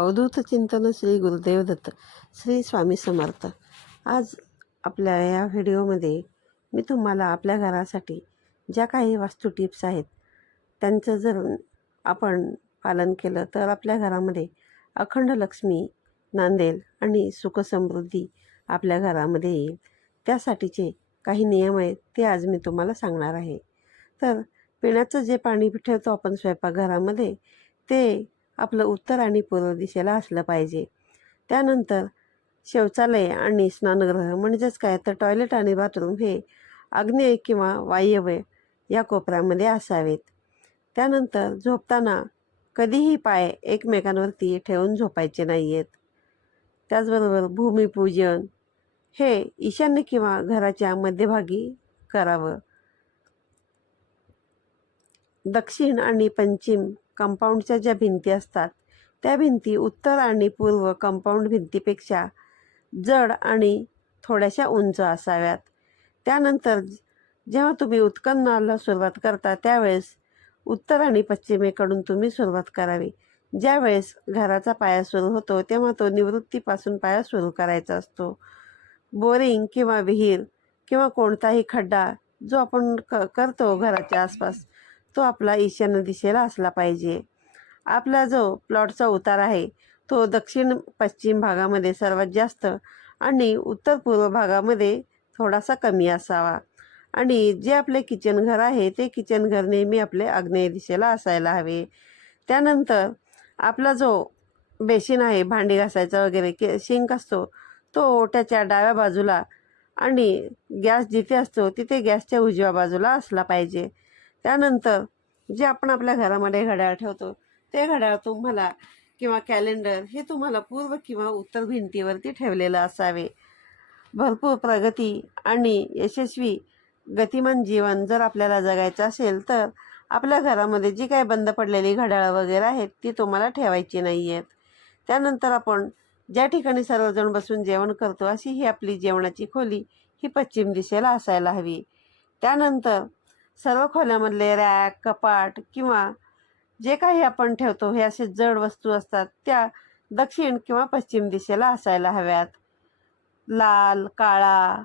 अवधूत चिंतन श्री गुरुदेव दत्त श्री स्वामी समर्थ. आज आपल्या या व्हिडिओमध्ये मी तुम्हाला आपल्या घरासाठी ज्या काही वास्तू टिप्स आहेत त्यांचं जर आपण पालन केलं तर आपल्या घरामध्ये अखंड लक्ष्मी नांदेल आणि सुखसमृद्धी आपल्या घरामध्ये येईल. त्यासाठीचे काही नियम आहेत ते आज मी तुम्हाला सांगणार आहे. तर पिण्याचं जे पाणी ठेवतो आपण स्वयंपाकघरामध्ये ते आपलं उत्तर आणि पूर्व दिशेला असलं पाहिजे. त्यानंतर शौचालय आणि स्नानगृह म्हणजेच काय? तर टॉयलेट आणि बाथरूम हे आग्नेय किंवा वायव्य या कोपऱ्यामध्ये असावेत. त्यानंतर झोपताना कधीही पाय एकमेकांवरती ठेवून झोपायचे नाही आहेत त्याचबरोबर भूमिपूजन हे ईशान्य किंवा घराच्या मध्यभागी करावं. दक्षिण आणि पश्चिम कंपाऊंडच्या ज्या भिंती असतात त्या भिंती उत्तर आणि पूर्व कंपाऊंड भिंतीपेक्षा जड आणि थोड्याशा उंच असाव्यात. त्यानंतर जेव्हा तुम्ही उत्खननाला सुरुवात करता त्यावेळेस उत्तर आणि पश्चिमेकडून तुम्ही सुरुवात करावी. ज्यावेळेस घराचा पाया सुरू होतो तेव्हा तो निवृत्तीपासून पाया सुरू करायचा असतो. बोरिंग किंवा विहीर किंवा कोणताही खड्डा जो आपण क करतो घराच्या आसपास तो आपला ईशान्य दिशेला असला पाहिजे. आपला जो प्लॉटचा उतार आहे तो दक्षिण पश्चिम भागामध्ये सर्वात जास्त आणि उत्तर पूर्व भागामध्ये थोडासा कमी असावा. आणि जे आपले किचन घर आहे ते किचन घर नेहमी आपले आग्नेय दिशेला असायला हवे. त्यानंतर आपला जो बेसिन आहे भांडी घासायचा वगैरे के शिंक असतो तो ओट्याच्या डाव्या बाजूला आणि गॅस जिथे असतो तिथे गॅसच्या उजव्या बाजूला असला पाहिजे. त्यानंतर जे आपण आपल्या घरामध्ये घड्याळ ठेवतो ते घड्याळ तुम्हाला किंवा कॅलेंडर हे तुम्हाला पूर्व किंवा उत्तर भिंतीवरती ठेवलेलं असावे. भरपूर प्रगती आणि यशस्वी गतिमान जीवन जर आपल्याला जगायचं असेल तर आपल्या घरामध्ये जी काही बंद पडलेली घड्याळं वगैरे आहेत ती तुम्हाला ठेवायची नाही आहेत त्यानंतर आपण ज्या ठिकाणी सर्वजण बसून जेवण करतो अशी ही आपली जेवणाची खोली ही पश्चिम दिशेला असायला हवी. त्यानंतर सर्व खोल्यामधले रॅक कपाट किंवा जे काही आपण ठेवतो हे असे जड वस्तू असतात त्या दक्षिण किंवा पश्चिम दिशेला असायला हव्यात. लाल काळा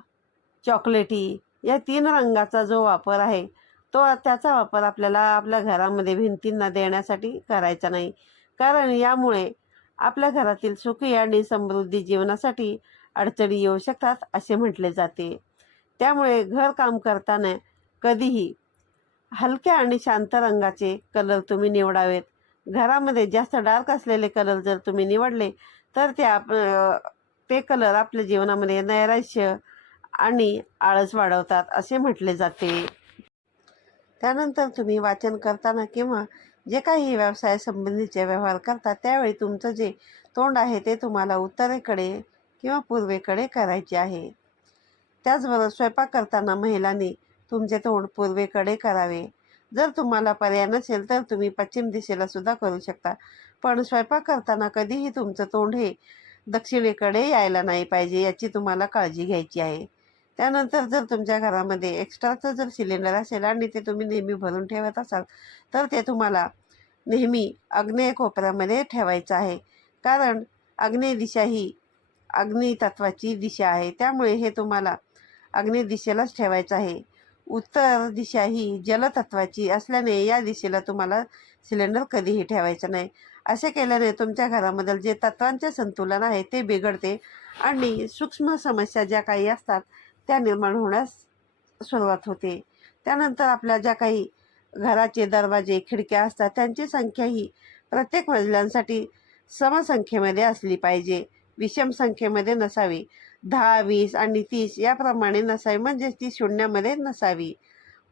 चॉकलेटी या तीन रंगाचा जो वापर आहे तो त्याचा वापर आपल्याला आपल्या घरामध्ये भिंतींना देण्यासाठी करायचा नाही. कारण यामुळे आपल्या घरातील सुखी आणि समृद्धी जीवनासाठी अडचणी येऊ शकतात असे म्हटले जाते. त्यामुळे घर काम करताना कधीही हलक्या आणि शांत रंगाचे कलर तुम्ही निवडावेत. घरामध्ये जास्त डार्क असलेले कलर जर तुम्ही निवडले तर ते आप ते कलर आपल्या जीवनामध्ये नैराश्य आणि आळस वाढवतात असे म्हटले जाते. त्यानंतर तुम्ही वाचन करताना किंवा जे काही व्यवसायासंबंधीचे व्यवहार करता त्यावेळी तुमचं जे तोंड आहे ते तुम्हाला उत्तरेकडे किंवा पूर्वेकडे करायचे आहे. त्याचबरोबर स्वयंपाक करताना महिलांनी तुमचे तोंड पूर्वेकडे करावे. जर तुम्हाला पर्याय नसेल तर तुम्ही पश्चिम दिशेला सुद्धा करू शकता. पण स्वयंपाक करताना कधीही तुमचं तोंड हे दक्षिणेकडे यायला नाही पाहिजे याची तुम्हाला काळजी घ्यायची आहे. त्यानंतर जर तुमच्या घरामध्ये एक्स्ट्राचं जर सिलेंडर असेल आणि ते तुम्ही नेहमी भरून ठेवत असाल तर ते तुम्हाला नेहमी आग्नेय कोपऱ्यामध्ये ठेवायचं आहे. कारण आग्नेय दिशा ही अग्नितत्वाची दिशा आहे. त्यामुळे हे तुम्हाला अग्नेय दिशेलाच ठेवायचं आहे. उत्तर दिशा ही जलतत्वाची असल्याने या दिशेला तुम्हाला सिलेंडर कधीही ठेवायचं नाही. असे केल्याने तुमच्या घरामधील जे तत्वांचे संतुलन आहे ते बिघडते आणि सूक्ष्म समस्या ज्या काही असतात त्या निर्माण होण्यास सुरुवात होते. त्यानंतर आपल्या ज्या काही घराचे दरवाजे खिडक्या असतात त्यांची संख्या ही प्रत्येक मजल्यांसाठी समसंख्येमध्ये असली पाहिजे. विषम संख्येमध्ये नसावी. दहा वीस आणि तीस याप्रमाणे नसावी. म्हणजेच ती शून्यामध्ये नसावी.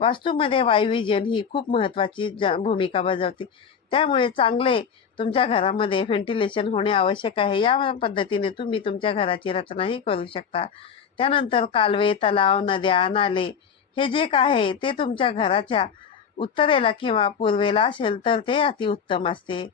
वास्तूमध्ये वायुविजन ही खूप महत्त्वाची ज भूमिका बजावते. त्यामुळे चांगले तुमच्या घरामध्ये व्हेंटिलेशन होणे आवश्यक आहे. या पद्धतीने तुम्ही तुमच्या घराची रचनाही करू शकता. त्यानंतर कालवे तलाव नद्या नाले हे जे काय आहे ते तुमच्या घराच्या उत्तरेला किंवा पूर्वेला असेल तर ते अतिउत्तम असते.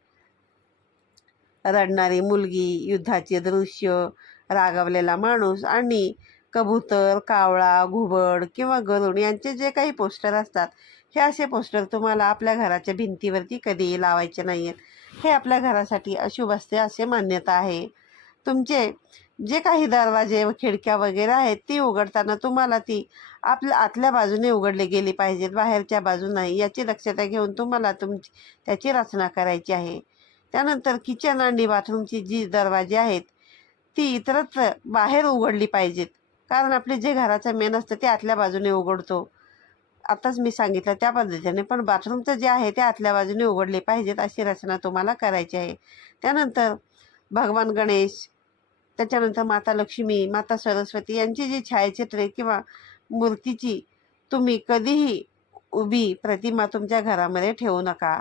रडणारी मुलगी युद्धाचे दृश्य रागावलेला माणूस आणि कबूतर कावळा घुबड किंवा गरुड यांचे जे काही पोस्टर असतात हे असे पोस्टर तुम्हाला आपल्या घराच्या भिंतीवरती कधीही लावायचे नाही आहेत हे आपल्या घरासाठी अशुभ असते असे मान्यता आहे. तुमचे जे काही दरवाजे व खिडक्या वगैरे आहेत ती उघडताना तुम्हाला ती आपल्या आतल्या बाजूने उघडली गेली पाहिजेत बाहेरच्या बाजू नाही. याची दक्षता घेऊन तुम्हाला तुमची त्याची रचना करायची आहे. त्यानंतर किचन आणि बाथरूमची जी दरवाजे आहेत ती इतरत्र बाहेर उघडली पाहिजेत. कारण आपले जे घराचं मेन असतं ते आतल्या बाजूने उघडतो. आताच मी सांगितलं त्या पद्धतीने. पण बाथरूमचं जे आहे ते आतल्या बाजूने उघडले पाहिजेत अशी रचना तुम्हाला करायची आहे. त्यानंतर भगवान गणेश त्याच्यानंतर माता लक्ष्मी माता सरस्वती यांची जी छायाचित्रे किंवा मूर्तीची तुम्ही कधीही उभी प्रतिमा तुमच्या घरामध्ये ठेवू नका.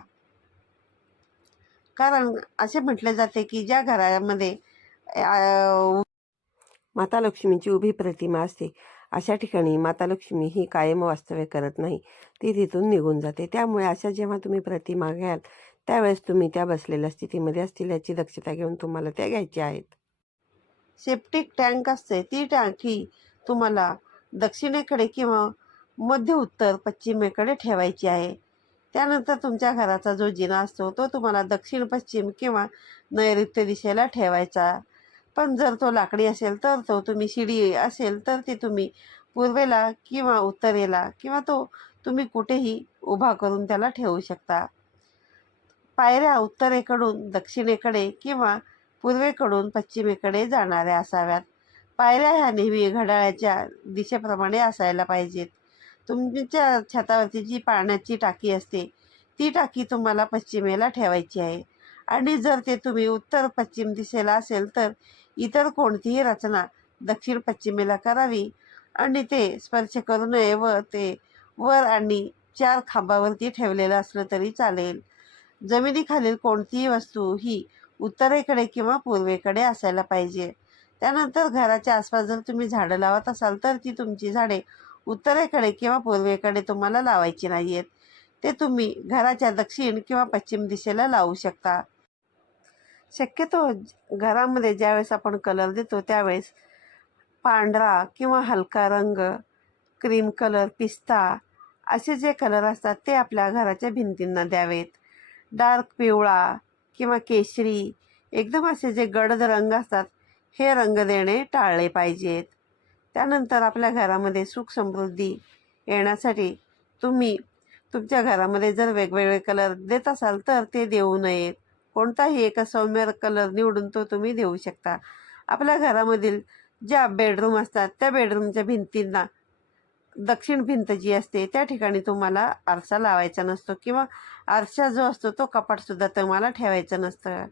कारण असे म्हटले जाते की ज्या घरामध्ये माता लक्ष्मीची उभी प्रतिमा असते. अशा ठिकाणी माता लक्ष्मी ही कायम वास्तव्य करत नाही. ती तिथून निघून जाते. त्यामुळे अशा जेव्हा तुम्ही प्रतिमा घ्याल त्यावेळेस तुम्ही त्या बसलेल्या स्थितीमध्ये असतील याची दक्षता घेऊन तुम्हाला त्या घ्यायच्या आहेत. सेप्टिक टँक असते. ती टाकी तुम्हाला दक्षिणेकडे किंवा मध्य उत्तर पश्चिमेकडे ठेवायची आहे. त्यानंतर तुमच्या घराचा जो जिना असतो तो तुम्हाला दक्षिण पश्चिम किंवा नैऋत्य दिशेला ठेवायचा पण जर तो लाकडी असेल तर तो तुम्ही शिडी असेल तर ती तुम्ही पूर्वेला किंवा उत्तरेला किंवा तो तुम्ही कुठेही उभा करून त्याला ठेवू शकता. पायऱ्या उत्तरेकडून दक्षिणेकडे किंवा पूर्वेकडून पश्चिमेकडे जाणाऱ्या असाव्यात. पायऱ्या ह्या नेहमी घड्याळाच्या दिशेप्रमाणे असायला पाहिजेत. तुमच्या छतावरती जी पाण्याची टाकी असते ती टाकी तुम्हाला पश्चिमेला ठेवायची आहे. आणि जर ते तुम्ही उत्तर पश्चिम दिशेला असेल तर इतर कोणतीही रचना दक्षिण पश्चिमेला करावी. आणि ते स्पर्श करू नये व ते वर आणि चार खांबावरती ठेवलेलं असलं तरी चालेल. जमिनीखालील कोणतीही वस्तू ही उत्तरेकडे किंवा पूर्वेकडे असायला पाहिजे. त्यानंतर घराच्या आसपास जर तुम्ही झाडं लावत असाल तर ती तुमची झाडे उत्तरेकडे किंवा पूर्वेकडे तुम्हाला लावायची नाही आहेत ते तुम्ही घराच्या दक्षिण किंवा पश्चिम दिशेला लावू शकता. शक्यतो घरामध्ये ज्यावेळेस आपण कलर देतो त्यावेळेस पांढरा किंवा हलका रंग क्रीम कलर पिस्ता असे जे कलर असतात ते आपल्या घराच्या भिंतींना द्यावेत. डार्क पिवळा किंवा केशरी एकदम असे जे गडद रंग असतात हे रंग देणे टाळले पाहिजेत. त्यानंतर आपल्या घरामध्ये सुख समृद्धी येण्यासाठी तुम्ही तुमच्या घरामध्ये जर वेगवेगळे कलर देत असाल तर ते देऊ नयेत. कोणताही एका सौम्य कलर निवडून तो तुम्ही देऊ शकता. आपल्या घरामधील ज्या बेडरूम असतात त्या बेडरूमच्या भिंतींना दक्षिण भिंत जी असते त्या ठिकाणी तुम्हाला आरसा लावायचा नसतो किंवा आरसा जो असतो तो कपाटसुद्धा तुम्हाला ठेवायचं नसतं.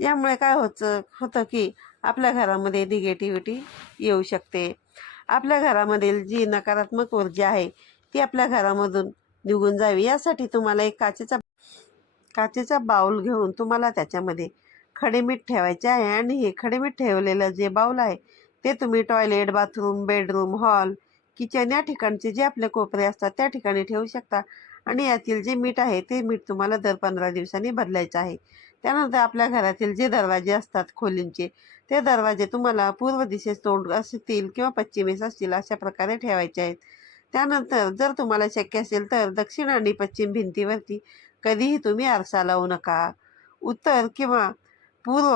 यामुळे काय होतं होतं की आपल्या घरामध्ये निगेटिव्हिटी येऊ शकते. आपल्या घरामधील जी नकारात्मक ऊर्जा आहे ती आपल्या घरामधून निघून जावी. यासाठी तुम्हाला एक काचेचा काचेचा बाऊल घेऊन तुम्हाला त्याच्यामध्ये खडेमीठ ठेवायचे आहे आणि हे खडेमीठ ठेवलेलं जे बाऊल आहे ते तुम्ही toilet bathroom bedroom hall kitchen या ठिकाणचे जे आपले कोपरे असतात त्या ठिकाणी ठेवू शकता. आणि यातील जे मीठ आहे ते मीठ तुम्हाला दर पंधरा दिवसांनी बदलायचं आहे. त्यानंतर आपल्या घरातील जे दरवाजे असतात खोलींचे ते दरवाजे तुम्हाला पूर्व दिशेस तोंड असतील किंवा पश्चिमेस असतील अशा प्रकारे ठेवायचे आहेत. त्यानंतर जर तुम्हाला शक्य असेल तर दक्षिण आणि पश्चिम भिंतीवरती कधीही तुम्ही आरसा लावू नका. उत्तर किंवा पूर्व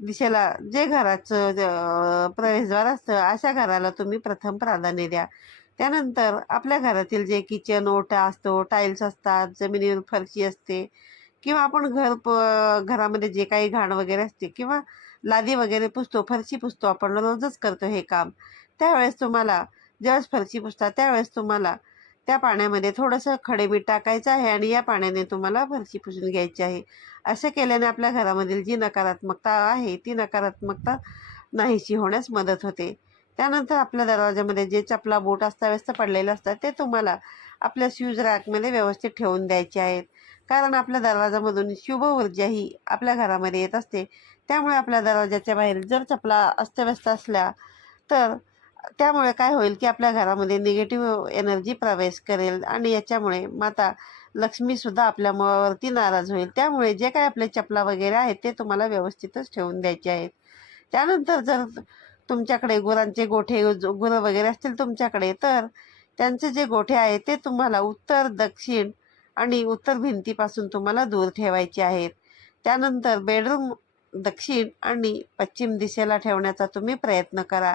दिशेला जे घराचं प्रवेशद्वार असतं अशा घराला तुम्ही प्रथम प्राधान्य द्या. त्यानंतर आपल्या घरातील जे किचन ओटा असतो टाईल्स असतात जमिनीवर फरशी असते किंवा आपण घर प घरामध्ये जे काही घाण वगैरे असते किंवा लादी वगैरे पुसतो फरशी पुसतो आपण रोजच करतो हे काम. त्यावेळेस तुम्हाला ज्यावेळेस फरशी पुसता त्यावेळेस तुम्हाला त्या पाण्यामध्ये थोडंसं खडे टाकायचं आहे आणि या पाण्याने तुम्हाला फरशी पुसून घ्यायची आहे. असे केल्याने आपल्या घरामधील जी नकारात्मकता आहे ती नकारात्मकता नाहीशी होण्यास मदत होते. त्यानंतर आपल्या दरवाजामध्ये जे चपला बोट अस्ताव्यस्त पडलेले असतात ते तुम्हाला आपल्या शूज रॅकमध्ये व्यवस्थित ठेवून द्यायचे आहेत. कारण आपल्या दरवाजामधून शुभ ऊर्जा ही आपल्या घरामध्ये येत असते. त्यामुळे आपल्या दरवाजाच्या बाहेर जर चपला अस्तव्यस्त असल्या तर त्यामुळे काय होईल की आपल्या घरामध्ये निगेटिव्ह एनर्जी प्रवेश करेल आणि याच्यामुळे माता लक्ष्मीसुद्धा आपल्या मुळावरती नाराज होईल. त्यामुळे जे काय आपले चपला वगैरे आहेत ते तुम्हाला व्यवस्थितच ठेवून द्यायचे आहेत. त्यानंतर जर तुमच्याकडे गुरांचे गोठे गुरं वगैरे असतील तुमच्याकडे तर त्यांचे जे गोठे आहेत ते तुम्हाला उत्तर दक्षिण आणि उत्तर भिंतीपासून तुम्हाला दूर ठेवायचे आहेत. त्यानंतर बेडरूम दक्षिण आणि पश्चिम दिशेला ठेवण्याचा तुम्ही प्रयत्न करा.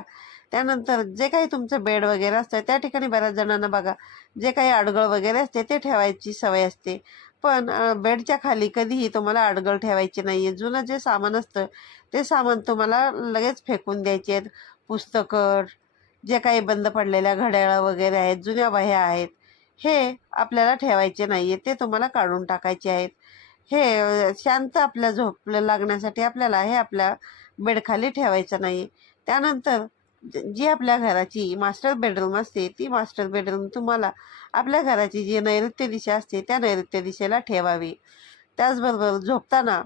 त्यानंतर जे काही तुमचं बेड वगैरे असतं त्या ठिकाणी बऱ्याच जणांना बघा जे काही अडगळ वगैरे असते ते ठेवायची सवय असते. पण बेडच्या खाली कधीही तुम्हाला अडगळ ठेवायची नाही आहे जुनं जे सामान असतं ते सामान तुम्हाला लगेच फेकून द्यायचे आहेत. पुस्तकं जे काही बंद पडलेल्या घड्याळं वगैरे आहेत जुन्या वह्या आहेत हे आपल्याला ठेवायचे नाही आहे ते तुम्हाला काढून टाकायचे आहेत. हे शांत आपल्या झोप लागण्यासाठी आपल्याला हे आपल्या बेडखाली ठेवायचं नाही त्यानंतर जी आपल्या घराची मास्टर बेडरूम असते ती मास्टर बेडरूम तुम्हाला आपल्या घराची जी नैऋत्य दिशा असते त्या नैऋत्य दिशेला ठेवावी. त्याचबरोबर झोपताना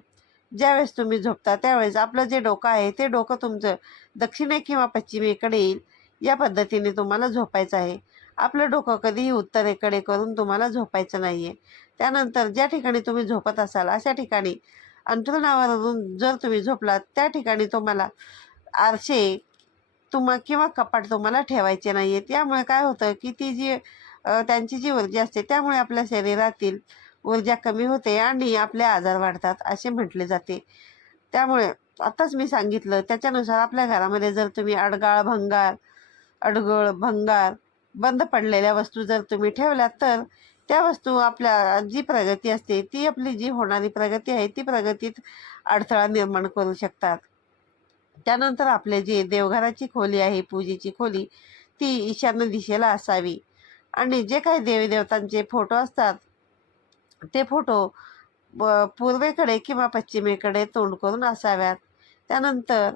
ज्यावेळेस तुम्ही झोपता त्यावेळेस आपलं जे डोकं आहे ते डोकं तुमचं दक्षिणे किंवा पश्चिमेकडे येईल. या पद्धतीने तुम्हाला झोपायचं आहे. आपलं डोकं कधीही उत्तरेकडे करून तुम्हाला झोपायचं नाही आहे त्यानंतर ज्या ठिकाणी तुम्ही झोपत असाल अशा ठिकाणी अंथरुणावरून जर तुम्ही झोपलात त्या ठिकाणी तुम्हाला आरसे तुम्हा किंवा कपाट तुम्हाला ठेवायचे नाही आहे त्यामुळे काय होतं की ती जी त्यांची जी ऊर्जा असते त्यामुळे आपल्या शरीरातील ऊर्जा कमी होते आणि आपले आजार वाढतात असे म्हटले जाते. त्यामुळे आत्ताच मी सांगितलं त्याच्यानुसार आपल्या घरामध्ये जर तुम्ही अडगाळ भंगार अडगळ भंगार बंद पडलेल्या वस्तू जर तुम्ही ठेवल्या तर त्या वस्तू आपल्या जी प्रगती असते ती आपली जी होणारी प्रगती आहे ती प्रगतीत अडथळा निर्माण करू शकतात. त्यानंतर आपले जे देवघराची खोली आहे पूजेची खोली ती ईशान्य दिशेला असावी. आणि जे काही देवीदेवतांचे फोटो असतात ते फोटो ब- पूर्वेकडे किंवा पश्चिमेकडे तोंड करून असाव्यात. त्यानंतर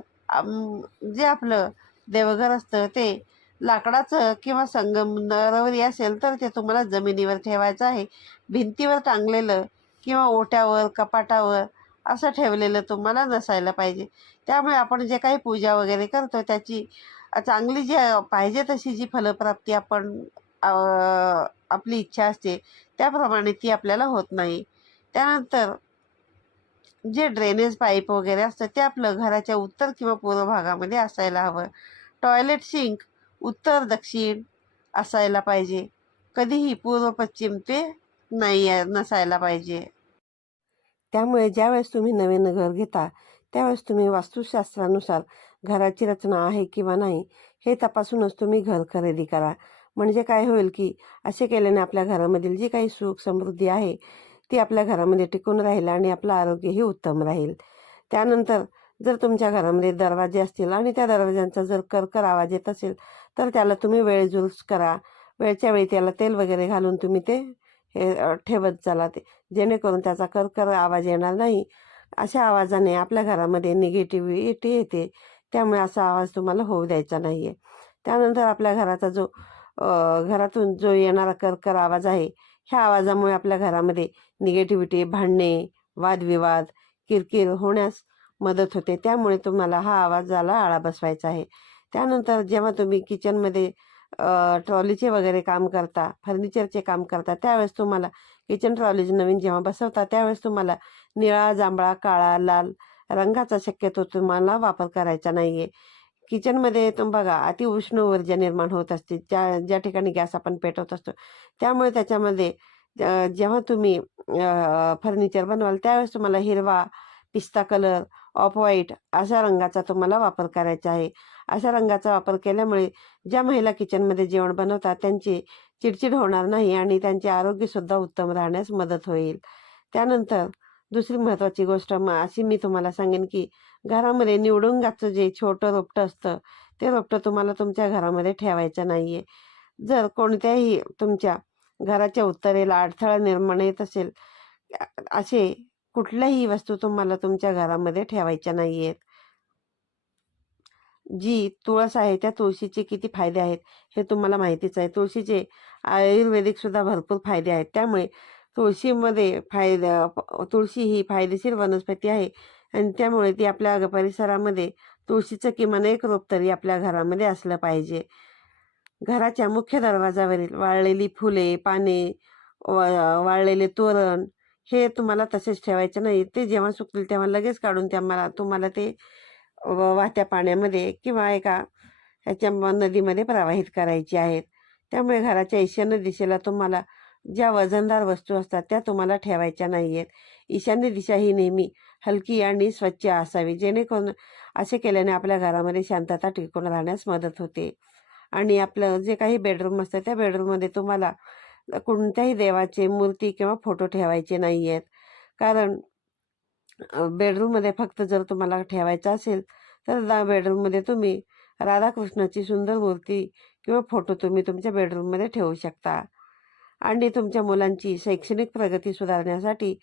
जे आपलं देवघर असतं ते लाकडाचं किंवा संगमरवरी असेल तर ते तुम्हाला जमिनीवर ठेवायचं आहे. भिंतीवर टांगलेलं किंवा ओट्यावर कपाटावर असं ठेवलेलं तुम्हाला नसायला पाहिजे. त्यामुळे आपण जे काही पूजा वगैरे करतो त्याची चांगली जी पाहिजे तशी जी फलप्राप्ती आपण आपली इच्छा असते त्याप्रमाणे ती आपल्याला होत नाही. त्यानंतर जे ड्रेनेज पाईप वगैरे असतं ते आपलं घराच्या उत्तर किंवा पूर्व भागामध्ये असायला हवं. टॉयलेट सिंक उत्तर दक्षिण असायला पाहिजे. कधीही पूर्व पश्चिम ते नाही आहे- नसायला पाहिजे. त्यामुळे ज्यावेळेस तुम्ही नवीन घर घेता त्यावेळेस तुम्ही वास्तुशास्त्रानुसार घराची रचना आहे किंवा नाही हे तपासूनच तुम्ही घर खरेदी करा. म्हणजे काय होईल की असे केल्याने आपल्या घरामधील जी काही सुख समृद्धी आहे ती आपल्या घरामध्ये टिकून राहील आणि आपलं आरोग्यही उत्तम राहील. त्यानंतर जर तुमच्या घरामध्ये दरवाजे असतील आणि त्या दरवाज्यांचा जर करकर आवाज येत असेल तर त्याला तुम्ही वेळजुळस करा. वेळच्या वेळी त्याला तेल वगैरे घालून तुम्ही ते हे ठेवत चला ते. जेणेकरून त्याचा करकर आवाज येणार नाही. अशा आवाजाने आपल्या घरामध्ये निगेटिव्हिटी येते. त्यामुळे असा आवाज तुम्हाला होऊ द्यायचा नाही आहे त्यानंतर आपल्या घराचा जो घरातून जो येणारा करकर आवाज आहे ह्या आवाजामुळे आपल्या घरामध्ये निगेटिव्हिटी भांडणे वादविवाद किरकिर होण्यास मदत होते. त्यामुळे तुम्हाला हा आवाजाला आळा बसवायचा आहे. त्यानंतर जेव्हा तुम्ही किचनमध्ये ट्रॉलीचे वगैरे काम करता फर्निचरचे काम करता त्यावेळेस तुम्हाला किचन ट्रॉलीज नवीन जेव्हा बसवता त्यावेळेस तुम्हाला निळा जांभळा काळा लाल रंगाचा शक्यतो तुम्हाला वापर करायचा नाही आहे किचनमध्ये तुम बघा अति उष्ण ऊर्जा निर्माण होत असते. ज्या ज्या ठिकाणी गॅस आपण पेटवत असतो त्यामुळे त्याच्यामध्ये जेव्हा तुम्ही फर्निचर बनवाल त्यावेळेस तुम्हाला हिरवा पिस्ता कलर ऑफ व्हाईट अशा रंगाचा तुम्हाला वापर करायचा आहे. अशा रंगाचा वापर केल्यामुळे ज्या महिला किचनमध्ये जेवण बनवतात त्यांची चिडचिड होणार नाही आणि त्यांचे आरोग्यसुद्धा उत्तम राहण्यास मदत होईल. त्यानंतर दुसरी महत्त्वाची गोष्ट मग अशी मी तुम्हाला सांगेन की घरामध्ये निवडुंगाचं जे छोटं रोपटं असतं ते रोपटं तुम्हाला तुमच्या घरामध्ये ठेवायचं नाही आहे जर कोणत्याही तुमच्या घराच्या उत्तरेला अडथळा निर्माण येत असेल असे कुठल्याही वस्तू तुम्हाला तुमच्या घरामध्ये ठेवायच्या नाही आहेत जी तुळस आहे त्या तुळशीचे किती फायदे आहेत हे तुम्हाला माहितीच आहे. तुळशीचे आयुर्वेदिक सुद्धा भरपूर फायदे आहेत. त्यामुळे तुळशीमध्ये फायदा तुळशी ही फायदेशीर वनस्पती आहे आणि त्यामुळे ती आपल्या परिसरामध्ये तुळशीचं किमान एक रोप तरी आपल्या घरामध्ये असलं पाहिजे. घराच्या मुख्य दरवाजावरील वाळलेली फुले पाने वा- वाळलेले तोरण हे तुम्हाला तसेच ठेवायचे नाही. ते जेव्हा सुकतील तेव्हा लगेच काढून त्या मला तुम्हाला ते वाहत्या पाण्यामध्ये किंवा एका ह्याच्या नदीमध्ये प्रवाहित करायची आहेत. त्यामुळे घराच्या ईशान्य दिशेला तुम्हाला ज्या वजनदार वस्तू असतात त्या तुम्हाला ठेवायच्या नाही आहेत ईशान्य दिशा ही नेहमी हलकी आणि स्वच्छ असावी जेणेकरून असे केल्याने आपल्या घरामध्ये शांतता टिकून राहण्यास मदत होते. आणि आपलं जे काही बेडरूम असतं त्या बेडरूममध्ये तुम्हाला कोणत्याही देवाचे मूर्ती किंवा फोटो ठेवायचे नाही आहेत कारण बेडरूममध्ये फक्त जर तुम्हाला ठेवायचं असेल तर दा बेडरूममध्ये तुम्ही राधाकृष्णाची सुंदर मूर्ती किंवा फोटो तुम्ही तुमच्या बेडरूममध्ये ठेवू शकता. आणि तुमच्या मुलांची शैक्षणिक प्रगती सुधारण्यासाठी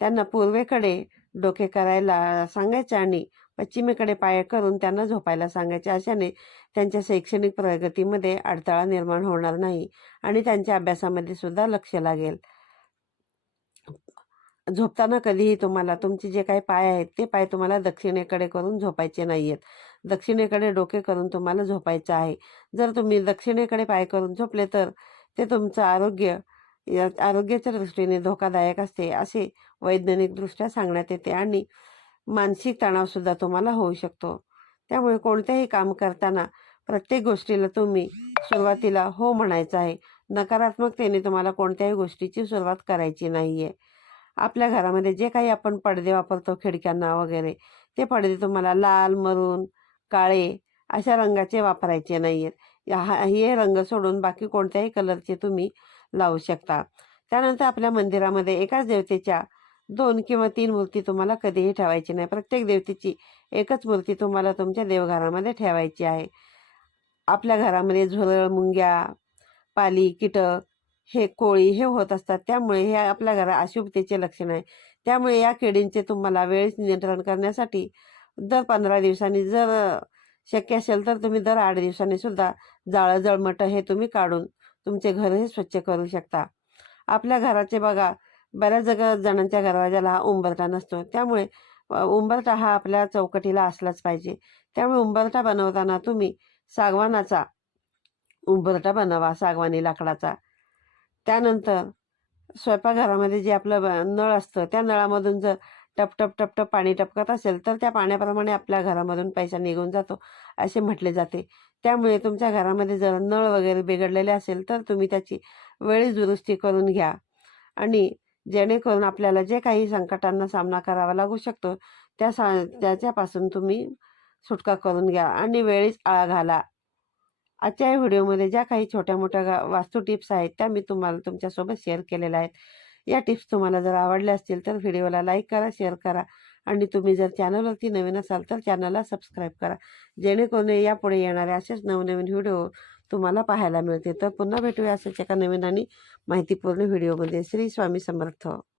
त्यांना पूर्वेकडे डोके करायला सांगायचे आणि पश्चिमेकडे पाय करून त्यांना झोपायला सांगायचे. अशाने त्यांच्या शैक्षणिक प्रगतीमध्ये अडथळा निर्माण होणार नाही आणि त्यांच्या अभ्यासामध्ये सुद्धा लक्ष लागेल. झोपताना कधीही तुम्हाला तुमचे जे काही पाय आहेत ते पाय तुम्हाला दक्षिणेकडे करून झोपायचे नाही आहेत दक्षिणेकडे डोके करून तुम्हाला झोपायचं आहे. जर तुम्ही दक्षिणेकडे पाय करून झोपले तर ते तुमचं आरोग्य या आरोग्याच्या दृष्टीने धोकादायक असते असे वैज्ञानिकदृष्ट्या सांगण्यात येते. आणि मानसिक तणावसुद्धा तुम्हाला होऊ शकतो. त्यामुळे कोणतेही काम करताना प्रत्येक गोष्टीला तुम्ही सुरुवातीला हो म्हणायचं आहे. नकारात्मकतेने तुम्हाला कोणत्याही गोष्टीची सुरुवात करायची नाही आहे आपल्या घरामध्ये जे काही आपण पडदे वापरतो खिडक्यांना वगैरे ते पडदे तुम्हाला लाल मरून काळे अशा रंगाचे वापरायचे नाही आहेत हा हे रंग सोडून बाकी कोणत्याही कलरचे तुम्ही लावू शकता. त्यानंतर आपल्या मंदिरामध्ये एकाच देवतेच्या दोन किंवा तीन मूर्ती तुम्हाला कधीही ठेवायची नाही. प्रत्येक देवतेची एकच मूर्ती तुम्हाला तुमच्या देवघरामध्ये ठेवायची आहे. आपल्या घरामध्ये झुरळ मुंग्या पाली कीटक हे कोळी हे होत असतात. त्यामुळे हे आपल्या घरात अशुभतेचे लक्षण आहे. त्यामुळे या किडींचे तुम्हाला वेळेस नियंत्रण करण्यासाठी दर पंधरा दिवसांनी जर शक्य असेल तर तुम्ही दर आठ दिवसांनी सुद्धा जाळं जळमटं हे तुम्ही काढून तुमचे घर हे स्वच्छ करू शकता. आपल्या घराचे बघा बऱ्याच जग जणांच्या दरवाजाला हा उंबरटा नसतो. त्यामुळे उंबरटा हा आपल्या चौकटीला असलाच पाहिजे. त्यामुळे उंबरटा बनवताना तुम्ही सागवानाचा उंबरटा बनवा सागवानी लाकडाचा. त्यानंतर स्वयंपाकघरामध्ये जे आपलं ब- नळ असतं त्या नळामधून जर टप टप पाणी टपकत असेल तर त्या पाण्याप्रमाणे आपल्या घरामधून पैसा निघून जातो असे म्हटले जाते. त्यामुळे तुमच्या घरामध्ये जर नळ वगैरे बिघडलेले असेल तर तुम्ही त्याची वेळीच दुरुस्ती करून घ्या. आणि जेणेकरून आपल्याला जे काही संकटांना सामना करावा लागू शकतो त्या सा त्याच्यापासून तुम्ही सुटका करून घ्या आणि वेळीच आळा घाला. आजच्या व्हिडिओमध्ये ज्या काही छोट्या मोठ्या वास्तू टिप्स आहेत त्या मी तुम्हाला तुमच्यासोबत शेअर केलेल्या आहेत. या टिप्स तुम्हाला जर आवडल्या असतील तर व्हिडिओला लाईक करा शेअर करा आणि तुम्ही जर चॅनलवरती नवीन असाल तर चॅनलला सबस्क्राईब करा. जेणेकरून यापुढे येणारे असेच नवनवीन व्हिडिओ तुम्हाला पाहायला मिळते. तर पुन्हा भेटूया असेच एका नवीन आणि माहितीपूर्ण व्हिडिओमध्ये. श्री स्वामी समर्थ.